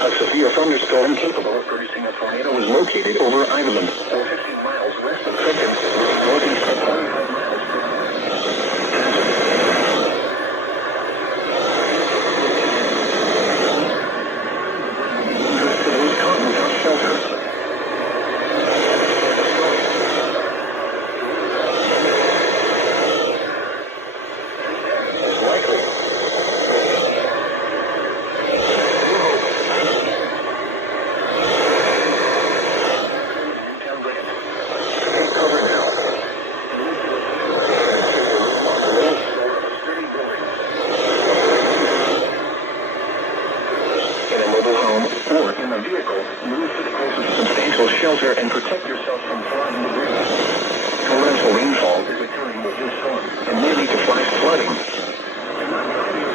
A severe thunderstorm capable of producing a tornado was located over Ireland, 15 miles west of Trenton, northeast of 25 miles. Those caught without shelter. Or in a vehicle, move to the closest substantial shelter and protect yourself from flooding debris. Torrential rainfall is occurring with this storm and may lead to flash flooding. Do not drive your